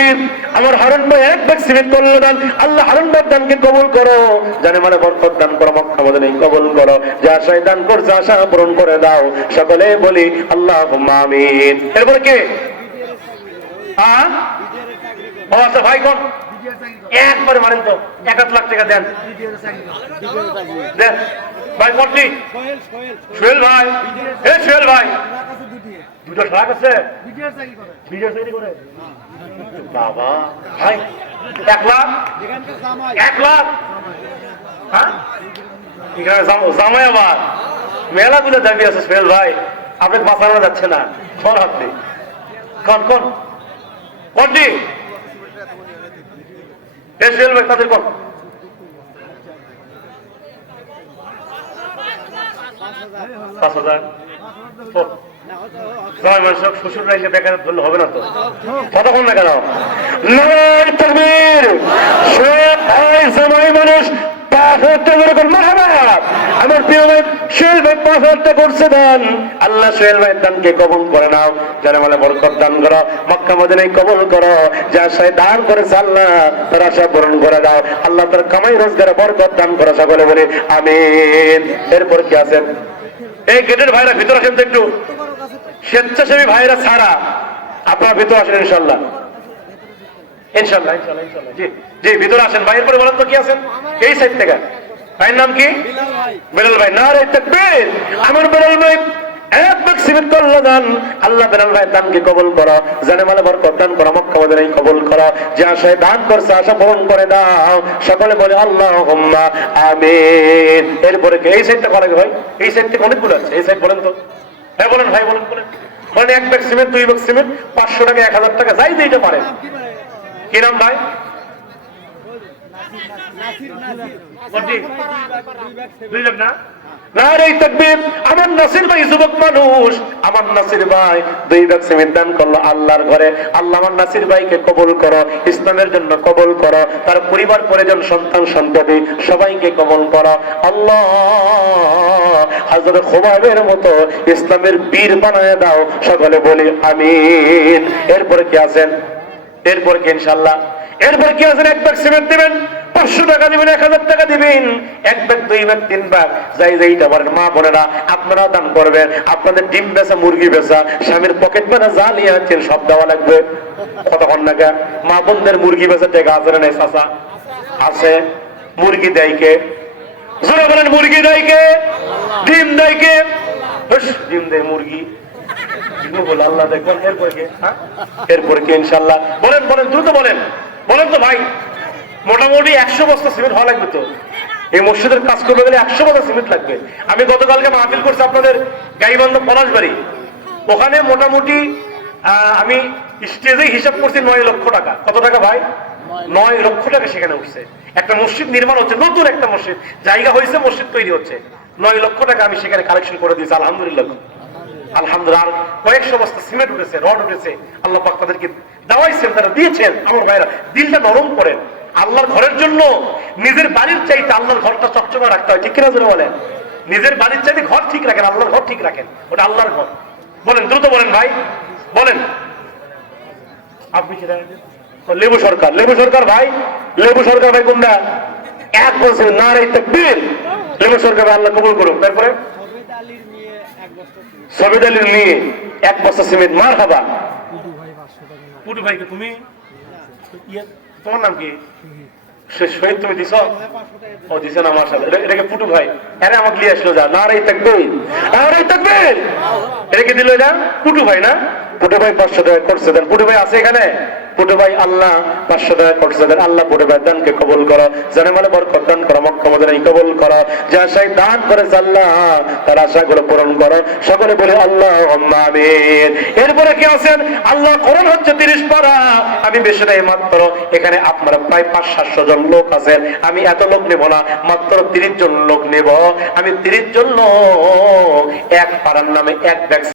তাকবীর। আমার হারুন ভাই এক ব্যাগ সিমেন্ট করলো দান, আল্লাহ হারুন ভাই দানকে কবুল করো, জানে মানে বরকত দান করো, মক্কা মদিনায় কবুল করো, যা আশায় দান করছে আশা পূরণ করে দাও, সকলে বলি আল্লাহুম্মা আমিন। এরপরে কে? ও আচ্ছা ভাই কোন একবারে মারেন তো, 1 লাখ টাকা দেন দেন ভাই। পড়ছি সোহেল ভাই, এ সোহেল ভাই, দুটো ট্রাক আছে ভিডিও তৈরি করে বাবা ভাই। 1 লাখ 1 লাখ, হ্যাঁ এখানে জামাই আবার মেলাগুলো দাবি আছে সোহেল ভাই, আপনাকে বাঁচানো যাচ্ছে না, সর আপনি কোন কোন কোনটি? এ সোহেল ভাই তাদের কোন? 5,000 শ্বশুর রাইলে বেকার ধরলে হবে না তো, কতক্ষণ না কেন? জামাই মানুষ 5,000 টাকা, আমার প্রিয় ভাই সোহেল ভাই 5,000 টাকা করছে দান, আল্লাহ সোহেল ভাই দানকে কবুল করে নাও, যারা মানে বরকত দান করো, মক্কা মদিনায় কবুল করো, যা আশায় দান করেছে আল্লাহ তার আশা পূরণ করে দাও, আল্লাহ তার কামাই রোজগারে বরকত দান করো, সকলে বলে আমিন। এরপর কি আছেন? এই গেটের ভাইরা ভিতরে আসেন তো একটু, স্বেচ্ছাসেবী ভাইরা ছাড়া আপনারা ভিতরে আসেন ইনশাল্লাহ ইনশাল্লাহ ইনশাল্লাহ ইনশাল্লাহ। জি জি ভিতরে আসেন ভাই। এরপরে বলেন তো কি আছেন এই সাইড থেকে? ভাইয়ের নাম কি? বেলাল ভাই। নারে তাকবীর। আমার বেলাল ভাই এক ব্যাগ সিমেন্ট করলো দান, আল্লাহ বেলাল ভাই দানকে কবুল করো, জানে মালে বরকত দান করো, মক্কা মদিনায় কবুল করো, যে আশায় দান করছে আশা পূরণ করে দাও, সকলে বলে আল্লাহুম্মা আমিন। এরপরে কি এই সাইডটা করা ভাই? এই সাইড থেকে অনেকগুলো আছে, এই সাইড বলেন তো। হ্যাঁ বলেন ভাই, বলেন বলেন বলেন। 1 ব্যাগ সিমেন্ট, 2 ব্যাগ সিমেন্ট, 500 টাকা, 1,000 টাকা, যাই দিতে পারেন। কি নাম ভাই? আমার নাসির ভাই যুবক মানুষ, আমার নাসির ভাই 2 ব্যাগ সিমেন্ট দান করলো আল্লাহর ঘরে। আল্লাহ আমার নাসির ভাইকে কবুল করো, ইসলামের জন্য কবুল করো, তার পরিবার পরিজন সন্তান সন্ততি সবাইকে কবুল করো আল্লাহ, হযরত খুবাইবের মতো ইসলামের বীর বানায় দাও, সকলে বলি আমিন। এরপরে কি আছেন? এরপর কি ইনশাআল্লাহ? এরপর কি আছেন? 1 ব্যাগ সিমেন্ট দিবেন, 500 টাকা দিবেন, 1,000 টাকা দিবেন, 1 ব্যাগ, 2 ব্যাগ, 3 ব্যাগ, যাই যাইটা পারেন। মা বোনেরা আপনারা দান করবেন, আপনাদের ডিম বেচা, মুরগি বেচা, স্বামীর পকেট মারা যা নিয়ে আছেন সব দেওয়া লাগবে। কতক্ষণ নাকা মা বোনদের মুরগি বেচা টাকা আছে না? চাচা আছে। মুরগি দেয় কে? জোরে বলেন, মুরগি দেয় কে? ডিম দেয় কে? ডিম দেয় মুরগি, আল্লাহ দেখবেন। এরপরে কি? এরপরে কি ইনশাআল্লাহ? বলেন বলেন, দ্রুত বলেন, বলেন তো ভাই। মোটামুটি 100 বস্তা সিমেন্ট হওয়া লাগবে তো, এই মসজিদের কাজ করতে গেলে 100 বস্তা সিমেন্ট লাগবে। আমি গতকালকে মাহফিল করছি আপনাদের গাইবান্ধব পলাশবাড়ি, ওখানে মোটামুটি আমি স্টেজে হিসাব করছি 9 লক্ষ টাকা। কত টাকা ভাই? 9 লক্ষ টাকা সেখানে উঠছে। একটা মসজিদ নির্মাণ হচ্ছে, নতুন একটা মসজিদ, জায়গা হয়েছে, মসজিদ তৈরি হচ্ছে, 9 লক্ষ টাকা আমি সেখানে কালেকশন করে দিয়েছি আলহামদুলিল্লাহ। আলহামদুলিল্লাহ। আর কয়েকশো বস্তা সিমেন্ট উঠেছে, রড উঠেছে, আল্লাহ পাক তাদেরকে দাওয়াইছেন, তারা দিয়েছেন। আমার ভাইরা দিলটা নরম করেন, আল্লাহর ঘরের জন্য নিজের বাড়ির চাইতে আল্লাহর ঘরটা চকচকে রাখতে হয়, ঠিক কিনা জোরে বলেন? নিজের বাড়ির চাইতে ঘর ঠিক রাখেন, আল্লাহর ঘর ঠিক রাখেন, ওটা আল্লাহর ঘর। বলেন, দ্রুত বলেন ভাই, বলেন। আপনি সেটা লেবু সরকার, লেবু সরকার ভাই, লেবু সরকার ভাই কোনটা? 1 বছর নারে তাকবীর। লেবু সরকার আল্লাহ কবুল করুন। তারপরে সবিদ আলীর নিয়ে 1 বস্তা সিমেন্ট। মারহাবা। পুটু ভাইকে তুমি, তোমার নাম কি? শহীদ তুমি দিছ? ও দিছে না, মাশাআল্লাহ। এটাকে পুটু ভাই, আরে আমাকে নিয়ে আসলো, যা নারে তাকবীর, নারে তাকবীর। এটাকে দিল এটা পুটু ভাই না? পুটু ভাই 500 টাকা করছে দেন। পুটু ভাই আছে এখানে? পুটু ভাই আল্লাহ 500 টাকা করছে দেন। আল্লাহ পুটু ভাই দানকে কবুল করো, জানে মানে বরকত দান করো, মক্কা মদিনায় কবুল করো, যে আশায় দান করেছে আল্লাহ তার আশাগুলো পূরণ করো, সকলে বলে আল্লাহুম্মা আমিন। এরপরে কি আছেন? আল্লাহ কোরআন হচ্ছে 30 পারা, আমি বেশি নাই, মাত্র এখানে আপনারা প্রায় 500-700 জন লোক আছেন, আমি এত লোক নেব না, মাত্র 30 জন লোক নেব। আমি 30 জন লোক 1 পারার নামে 1 ব্যাগ